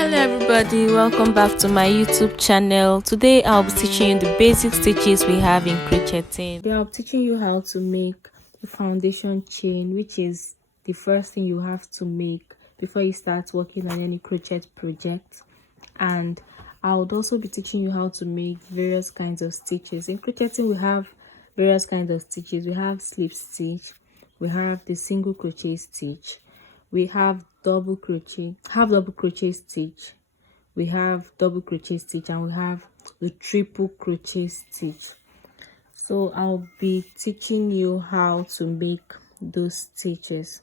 Hello everybody, welcome back to my YouTube channel. Today I'll be teaching you the basic stitches we have in crocheting. Today I'll be teaching you how to make the foundation chain, which is the first thing you have to make before you start working on any crochet project. And I would also be teaching you how to make various kinds of stitches. In crocheting we have various kinds of stitches. We have slip stitch, we have the single crochet stitch, we have double crochet stitch, we have double crochet stitch, and we have the triple crochet stitch. So I'll be teaching you how to make those stitches.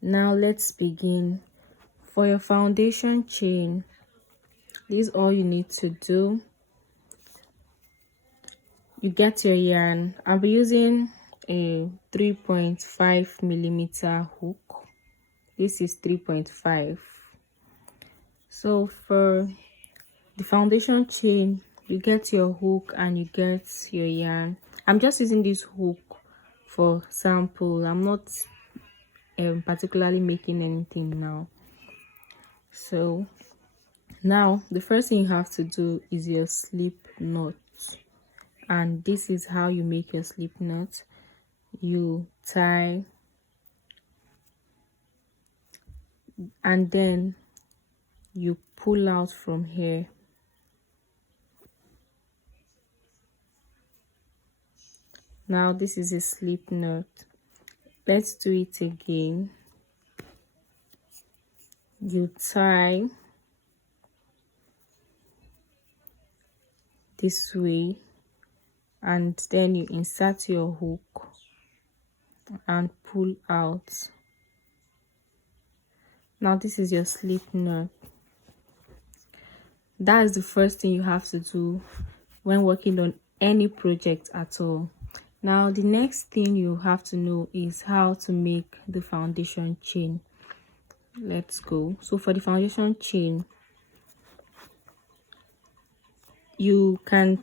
Now let's begin. For your foundation chain, this is all you need to do. You get your yarn. I'll be using a 3.5 millimeter hook. This is 3.5. So for the foundation chain, you get your hook and you get your yarn. I'm just using this hook for sample. I'm not particularly making anything now. So now the first thing you have to do is your slip knot, and this is how you make your slip knot. You tie and then you pull out from here. Now this is a slip knot. Let's do it again. You tie this way and then you insert your hook and pull out. Now this is your slip knot. That is the first thing you have to do when working on any project at all. Now the next thing you have to know is how to make the foundation chain. Let's go. So for the foundation chain, you can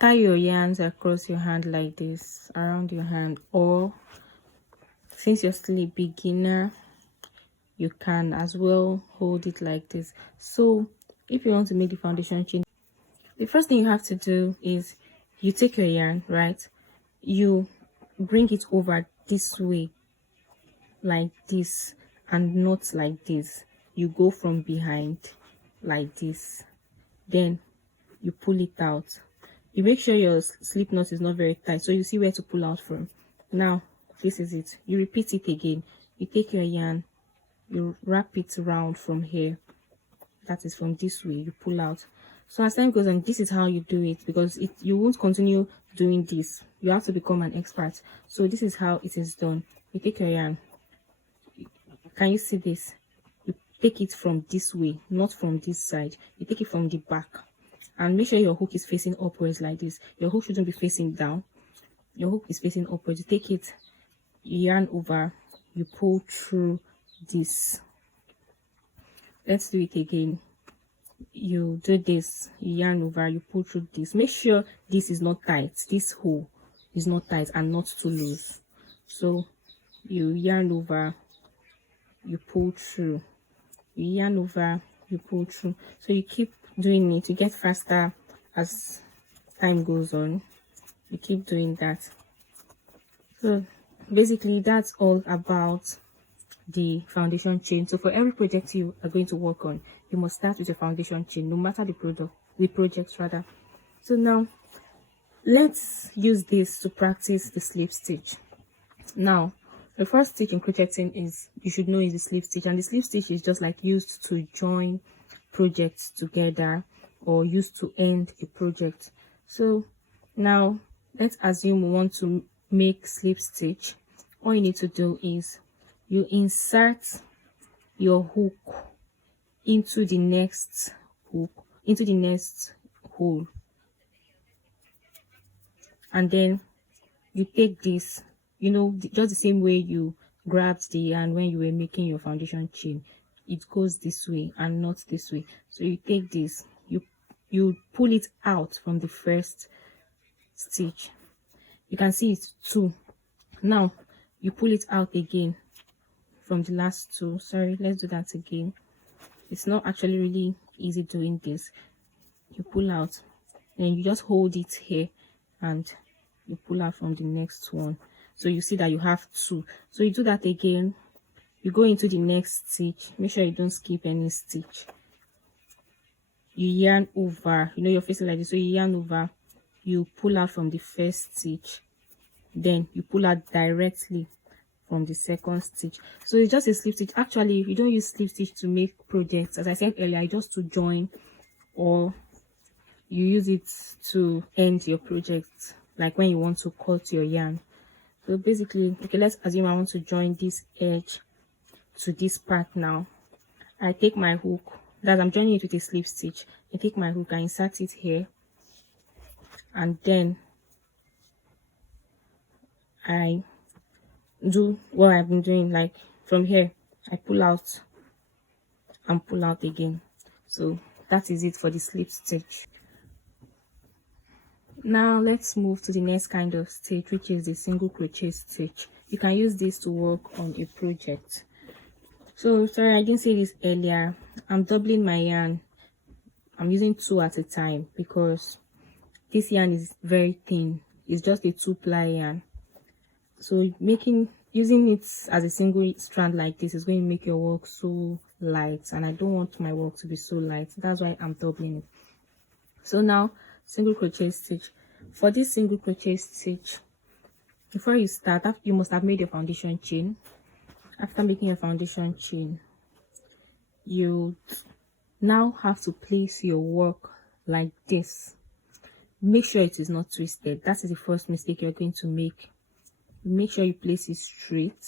tie your yarns across your hand like this, around your hand, or since you're still a beginner, you can as well hold it like this. So if you want to make the foundation chain, the first thing you have to do is you take your yarn, right? You bring it over this way like this and not like this. You go from behind like this, then you pull it out. You make sure your slip knot is not very tight, so you see where to pull out from. Now this is it. You repeat it again. You take your yarn, you wrap it around from here, that is from this way, you pull out. So as time goes on, this is how you do it, because you won't continue doing this. You have to become an expert. So this is how it is done. You take your yarn. Can you see this? You take it from this way, not from this side. You take it from the back, and make sure your hook is facing upwards like this. Your hook shouldn't be facing down. Your hook is facing upwards. You take it, you yarn over, you pull through this. Let's do it again. You do this, you yarn over, you pull through this. Make sure this is not tight. This hole is not tight and not too loose. So you yarn over, you pull through, you yarn over, you pull through. So you keep doing it. You get faster as time goes on. You keep doing that. So basically that's all about the foundation chain. So for every project you are going to work on, you must start with your foundation chain, no matter the project rather. So now let's use this to practice the slip stitch. Now the first stitch in crocheting is, you should know, is the slip stitch, and the slip stitch is just like used to join projects together or used to end a project. So now let's assume we want to make slip stitch. All you need to do is you insert your hook into the next hook, into the next hole, and then you take this, you know, just the same way you grabbed the yarn when you were making your foundation chain. It goes this way and not this way. So you take this, you pull it out from the first stitch. You can see it's two. Now you pull it out again from the last two. Sorry, let's do that again. It's not actually really easy doing this. You pull out and you just hold it here and you pull out from the next one. So you see that you have two. So you do that again. You go into the next stitch. Make sure you don't skip any stitch. You yarn over. You know you're facing like this, so you yarn over. You pull out from the first stitch. Then you pull out directly from the second stitch. So it's just a slip stitch. Actually, you don't use slip stitch to make projects. As I said earlier, just to join, or you use it to end your project, like when you want to cut your yarn. So basically, okay, let's assume I want to join this edge to this part now. I take my hook, that I'm joining it with a slip stitch. I take my hook, I insert it here, and then I do what I've been doing. Like from here, I pull out and pull out again. So that is it for the slip stitch. Now let's move to the next kind of stitch, which is the single crochet stitch. You can use this to work on a project. So sorry, I didn't say this earlier. I'm doubling my yarn. I'm using 2 at a time because this yarn is very thin. It's just a 2-ply yarn. So using it as a single strand like this is going to make your work so light, and I don't want my work to be so light. That's why I'm doubling it. So now, single crochet stitch. For this single crochet stitch, before you start, you must have made your foundation chain. After making your foundation chain, you now have to place your work like this. Make sure it is not twisted. That is the first mistake you're going to make. Make sure you place it straight.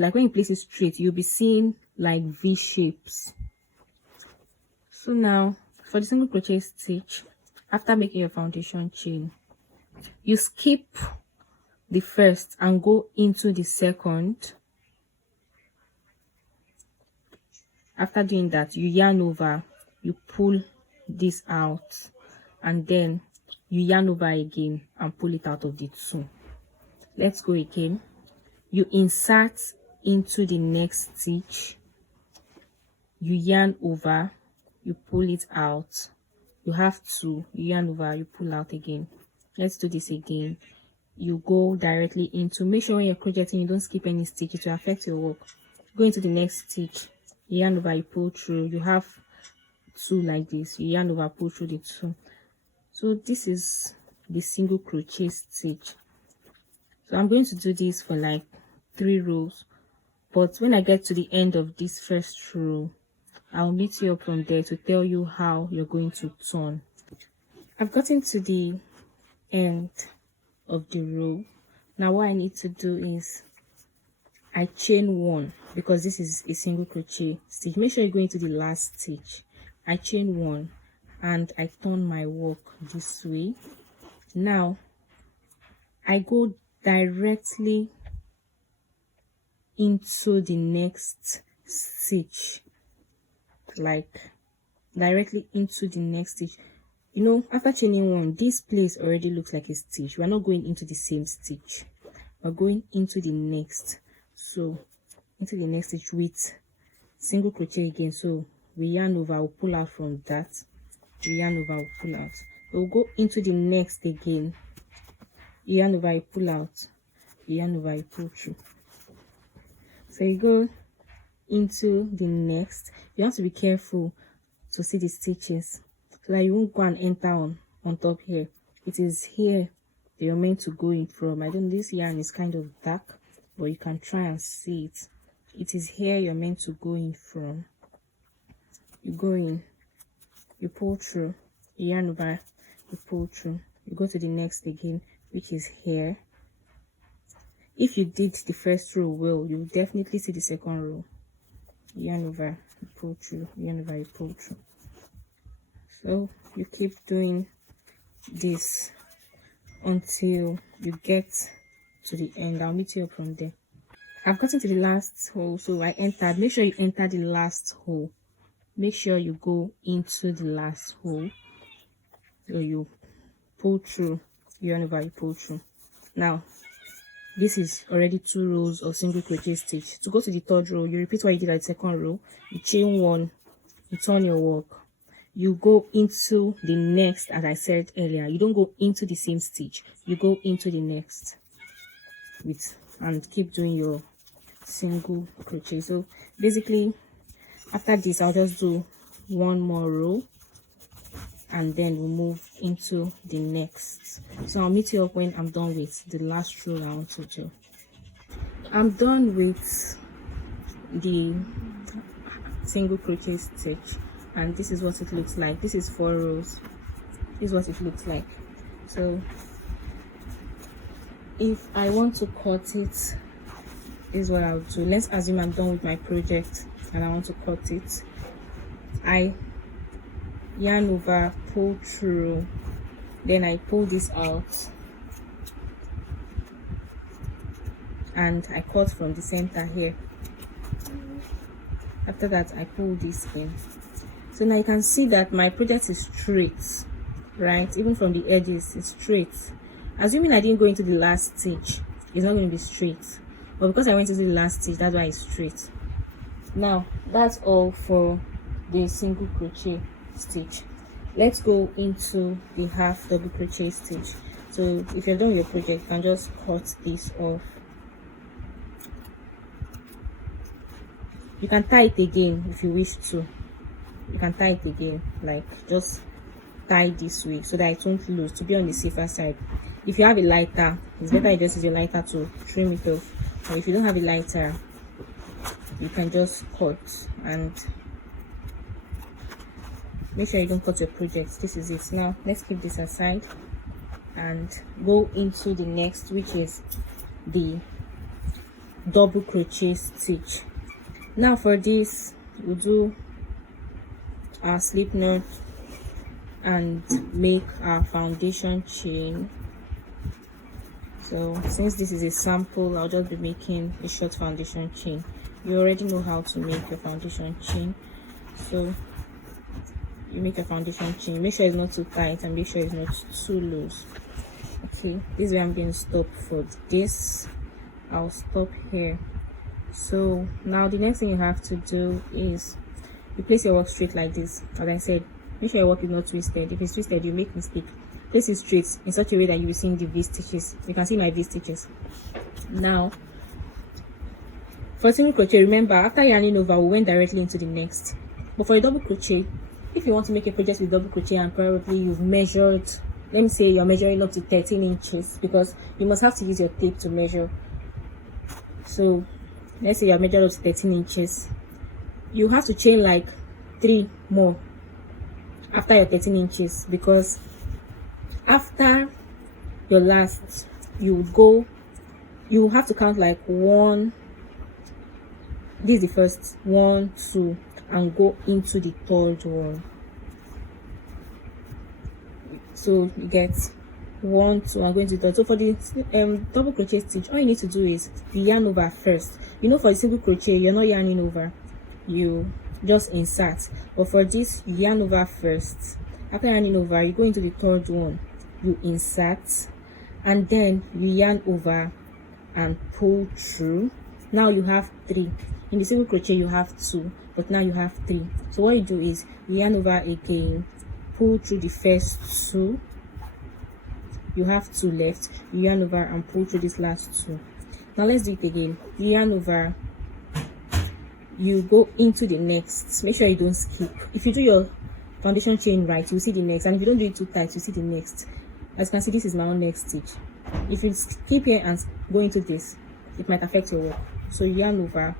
Like when you place it straight, you'll be seeing like V shapes. So now for the single crochet stitch, after making your foundation chain, you skip the first and go into the second. After doing that, you yarn over, you pull this out, and then you yarn over again and pull it out of the 2. Let's go again. You insert into the next stitch, you yarn over, you pull it out. You have 2, you yarn over, you pull out again. Let's do this again. You go directly into, make sure when you're crocheting you don't skip any stitch, it will affect your work. Go into the next stitch, you yarn over, you pull through. You have 2 like this, you yarn over, pull through the 2. So this is the single crochet stitch. So I'm going to do this for like 3 rows, but when I get to the end of this first row, I'll meet you up from there to tell you how you're going to turn. I've gotten to the end of the row. Now what I need to do is I chain 1, because this is a single crochet stitch. Make sure you go into the last stitch. I chain 1 and I turn my work this way. Now I go directly into the next stitch, like directly into the next stitch. You know, after chaining 1, this place already looks like a stitch. We're not going into the same stitch, we're going into the next. So into the next stitch with single crochet again. So we yarn over, we'll pull out from that, we yarn over, we'll pull out. We'll go into the next again, you yarn over, you pull out, you yarn over, you pull through. So you go into the next. You have to be careful to see the stitches so that you won't go and enter on top here. It is here that you're meant to go in from. I don't know, this yarn is kind of dark, but you can try and see it. It is here you're meant to go in from. You go in, you pull through, you yarn over, you pull through, you go to the next again, which is here. If you did the first row well, you will definitely see the second row. Yarn over, you pull through, yarn over, you pull through. So you keep doing this until you get to the end. I'll meet you up from there. I've gotten to the last hole, so I entered. Make sure you enter the last hole. Make sure you go into the last hole. So you pull through, yarn over, you pull through. Now this is already 2 rows of single crochet stitch. To go to the 3rd row, you repeat what you did at the 2nd row. You chain 1, you turn your work, you go into the next. As I said earlier, you don't go into the same stitch, you go into the next and keep doing your single crochet. So basically after this, I'll just do 1 more row and then we'll move into the next. So I'll meet you up when I'm done with the last row I want to do. I'm done with the single crochet stitch, and this is what it looks like. This is 4 rows. This is what it looks like. So if I want to cut it, this is what I'll do. Let's assume I'm done with my project and I want to cut it. I yarn over, pull through, then I pull this out and I cut from the center here. After that, I pull this in. So now you can see that my project is straight, right? Even from the edges, it's straight. Assuming I didn't go into the last stitch, it's not going to be straight, but because I went into the last stitch, that's why it's straight. Now that's all for the single crochet stitch. Let's go into the half double crochet stitch. So if you're done with your project, you can just cut this off. You can tie it again if you wish to. You can tie it again, like just tie this way so that it won't lose, to be on the safer side. If you have a lighter, it's better you just use your lighter to trim it off. Or if you don't have a lighter, you can just cut and make sure you don't cut your project. This is it. Now let's keep this aside and go into the next, which is the double crochet stitch. Now for this, we'll do our slip knot and make our foundation chain. So since this is a sample, I'll just be making a short foundation chain. You already know how to make your foundation chain. So you make a foundation chain, make sure it's not too tight and make sure it's not too loose. Okay, this is where I'm going to stop for this. I'll stop here. So now the next thing you have to do is you place your work straight like this. As I said, make sure your work is not twisted. If it's twisted, you make mistake. Place it straight in such a way that you will see the V stitches. You can see my V stitches. Now for single crochet, remember after yarning over, we went directly into the next. But for a double crochet, if you want to make a project with double crochet and probably you've measured, let me say you're measuring up to 13 inches, because you must have to use your tape to measure. So let's say you're measured up to 13 inches, you have to chain like 3 more after your 13 inches, because after your last, you have to count like 1. This is the first 1, 2, and go into the 3rd one. So you get 1, 2, and go into the 3rd. So for the double crochet stitch, all you need to do is you yarn over first. You know, for the single crochet, you're not yarning over, you just insert. But for this, you yarn over first. After yarning over, you go into the 3rd one, you insert, and then you yarn over and pull through. Now you have 3. In the single crochet you have 2, but now you have 3. So what you do is you yarn over again, pull through the first 2, you have 2 left, you yarn over and pull through this last 2. Now let's do it again. You yarn over, you go into the next. Make sure you don't skip. If you do your foundation chain right, you see the next, and if you don't do it too tight, you see the next. As you can see, this is my own next stitch. If you skip here and go into this, it might affect your work. So you yarn over,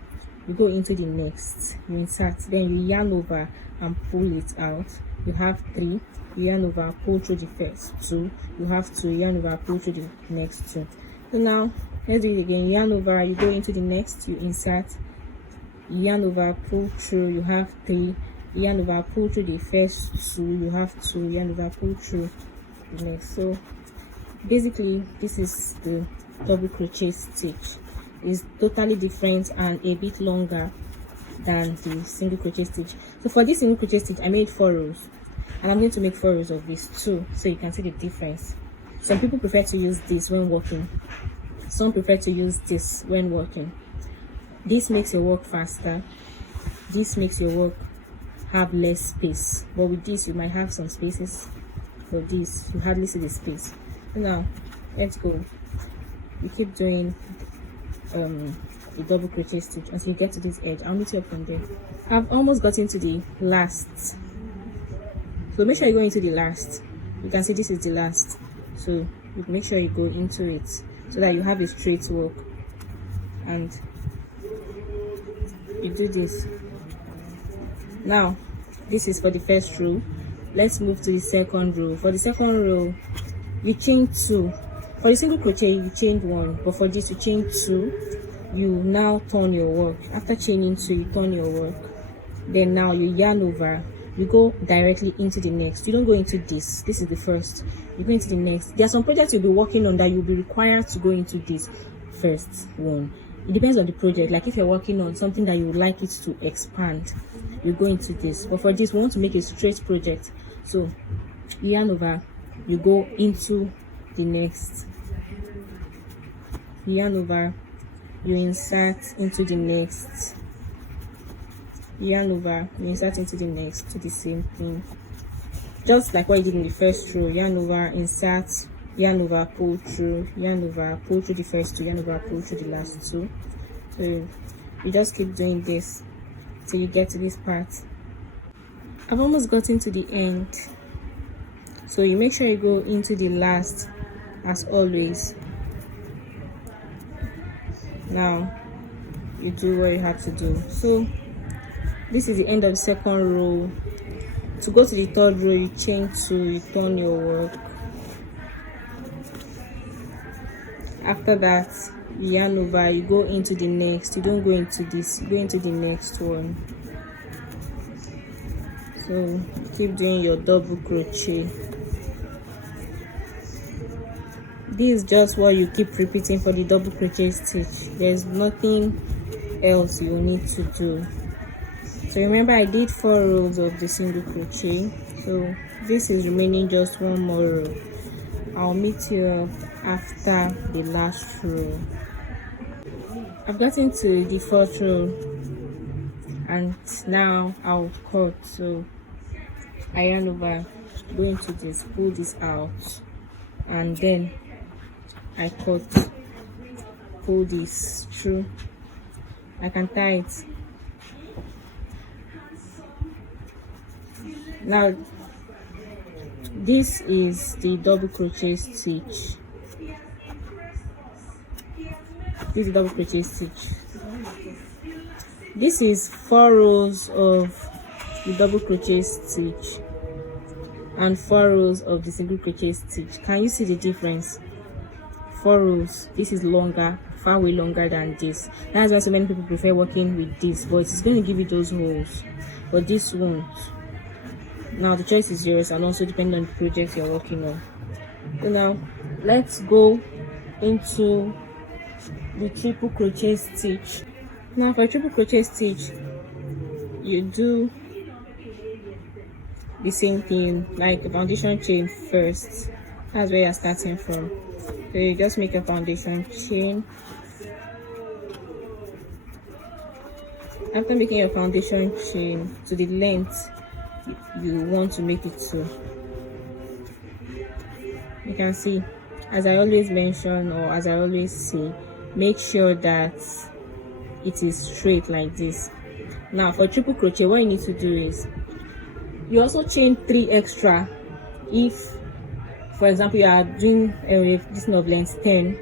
you go into the next, you insert, then you yarn over and pull it out. You have 3, you yarn over, pull through the first 2, you have 2, yarn over, pull through the next 2. So now let's do it again. You yarn over, you go into the next, you insert, you yarn over, pull through, you have 3, you yarn over, pull through the first 2, you have 2, yarn over, pull through the next. So basically this is the double crochet stitch. Is totally different and a bit longer than the single crochet stitch. So for this single crochet stitch, I made 4 rows, and I'm going to make 4 rows of this too, so you can see the difference. Some people prefer to use this when working, Some prefer to use this when working. This makes your work faster. This makes your work have less space, but with this you might have some spaces. For this you hardly see the space. Now let's go. You keep doing a double crochet stitch until you get to this edge. I'll meet you up from there. I've almost gotten to the last, so make sure you go into the last. You can see this is the last, so you make sure you go into it so that you have a straight work. And you do this. Now this is for the first row. Let's move to the second row. For the second row you chain 2. For the single crochet you chain 1, but for this you chain 2. You now turn your work. After chaining 2, you turn your work. Then now you yarn over. You go directly into the next. You don't go into this. This is the first. You go into the next. There are some projects you'll be working on that you'll be required to go into this first one. It depends on the project. Like if you're working on something that you would like it to expand, you go into this. But for this, we want to make a straight project. So you yarn over. You go into the next. You yarn over. You insert into the next. Yarn over, you insert into the next. Do the same thing, just like what you did in the first row. Yarn over, insert, yarn over, pull through, yarn over, pull through the first 2, yarn over, pull through the last 2. So you just keep doing this till you get to this part. I've almost gotten to the end, so you make sure you go into the last as always. Now you do what you have to do. So this is the end of the second row. To go to the third row, you chain 2, you turn your work. After that you yarn over, you go into the next. You don't go into this, you go into the next one. So keep doing your double crochet. This is just what you keep repeating for the double crochet stitch. There's nothing else you need to do. So remember, I did 4 rows of the single crochet, so this is remaining just 1 more row. I'll meet you up after the last row. I've gotten to the 4th row and now I'll cut. So I yarn over, go into this, pull this out, and then I cut, pull this through. I can tie it. Now this is the double crochet stitch. This is the double crochet stitch. This is 4 rows of the double crochet stitch and 4 rows of the single crochet stitch. Can you see the difference? 4 rows. This is longer, far way longer than this. That's why so many people prefer working with this, but it's going to give you those holes, but this won't. Now the choice is yours, and also depending on the project you're working on. So now let's go into the triple crochet stitch. Now for a triple crochet stitch, you do the same thing, like a foundation chain first. That's where you're starting from. So you just make a foundation chain. After making your foundation chain to the length you want to make it to, you can see, as I always mention, or as I always say, make sure that it is straight like this. Now for triple crochet, what you need to do is you also chain 3 extra. If for example you are doing a distance of length 10,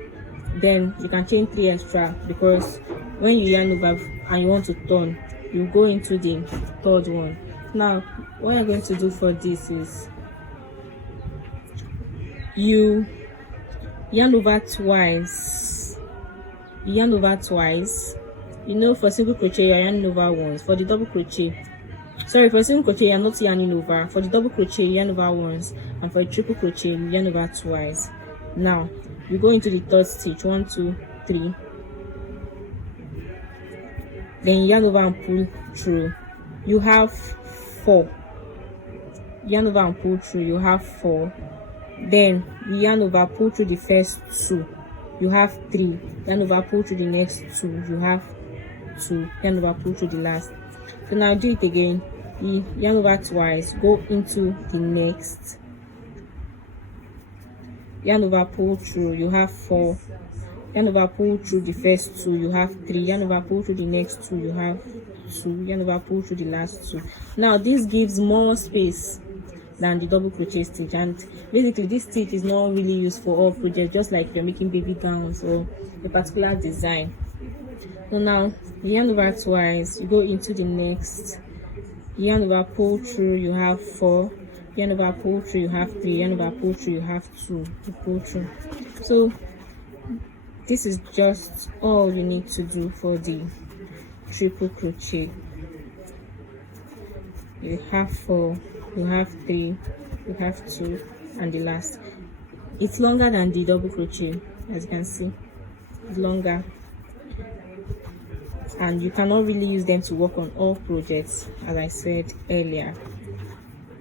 then you can chain 3 extra, because when you yarn over and you want to turn, you go into the 3rd one. Now what you're going to do for this is you yarn over twice. You know, for single crochet you're yarning over once. For the double crochet, sorry, for single crochet you're not yarning over. For the double crochet you yarn over once, and for a triple crochet you yarn over twice. Now you go into the 3rd stitch, 1 2 3, then you yarn over and pull through. You have 4. Yarn over and pull through, you have 4. Then you yarn over, pull through the first 2, you have 3, yarn over, pull through the next 2, you have 2, yarn over, pull through the last. So now do it again. You yarn over twice, go into the next, yarn over, pull through, you have 4, yarn over, pull through the first 2, you have 3, yarn over, pull through the next 2, you have 2, yarn over, pull through the last 2. Now this gives more space than the double crochet stitch, and basically this stitch is not really used for all projects, just like you're making baby gowns or a particular design. So now you yarn over twice, you go into the next, yarn over, pull through, you have 4, yarn over, pull through, you have 3, yarn over, pull through, you have 2 to pull through. So this is just all you need to do for the triple crochet. You have 4, you have 3, you have 2, and the last. It's longer than the double crochet, as you can see. It's longer, and you cannot really use them to work on all projects, as I said earlier.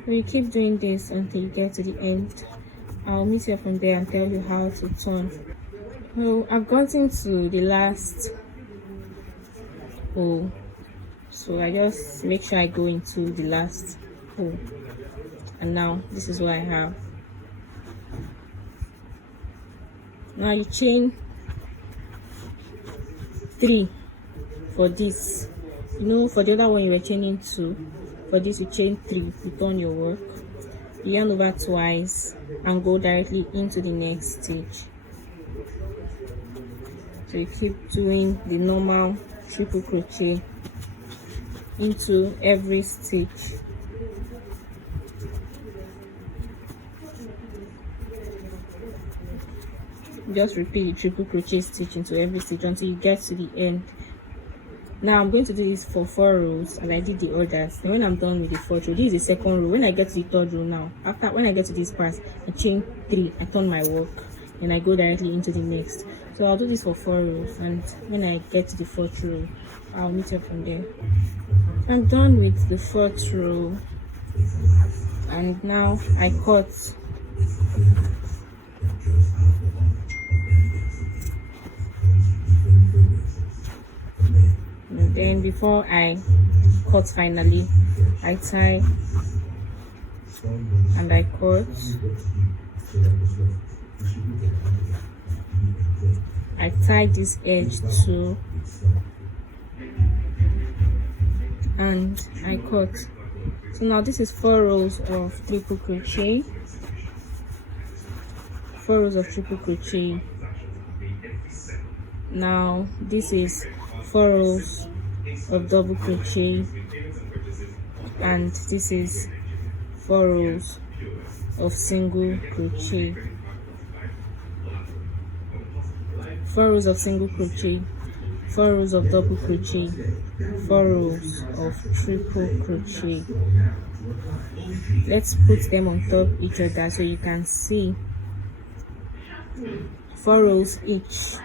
So you keep doing this until you get to the end. I'll meet you from there and tell you how to turn. So I've gotten to the last hole, so I just make sure I go into the last hole, and now this is what I have. Now you chain 3 for this. You know, for the other one you were chaining 2, for this you chain 3, you turn your work, you yarn over twice and go directly into the next stitch. So you keep doing the normal triple crochet into every stitch. Just repeat the triple crochet stitch into every stitch until you get to the end. Now I'm going to do this for 4 rows as I did the others. Then when I'm done with the 4th row, this is the second row. When I get to the 3rd row now, when I get to this part, I chain 3, I turn my work, and I go directly into the next. So I'll do this for 4 rows, and when I get to the 4th row, I'll meet you from there. I'm done with the 4th row, and now I cut. And then before I cut finally, I tie and I cut. I tie this edge too and I cut. So now this is 4 rows of triple crochet, 4 rows of triple crochet. Now this is 4 rows of double crochet, and this is 4 rows of single crochet, 4 rows of single crochet, 4 rows of double crochet, 4 rows of triple crochet. Let's put them on top each other so you can see. 4 rows each.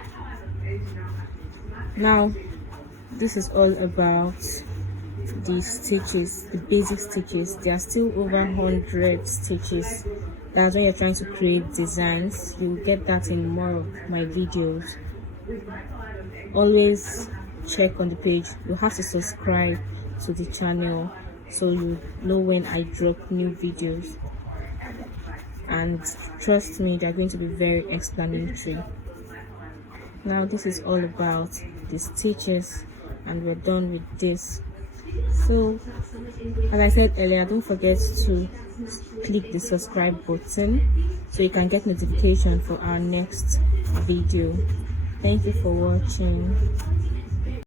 Now this is all about the stitches, the basic stitches. There are still over 100 stitches. That's when you're trying to create designs. You'll get that in more of my videos. Always check on the page. You have to subscribe to the channel so you know when I drop new videos, and trust me, they're going to be very explanatory. Now this is all about the stitches, and we're done with this. So as I said earlier, don't forget to click the subscribe button so you can get notification for our next video. Thank you for watching.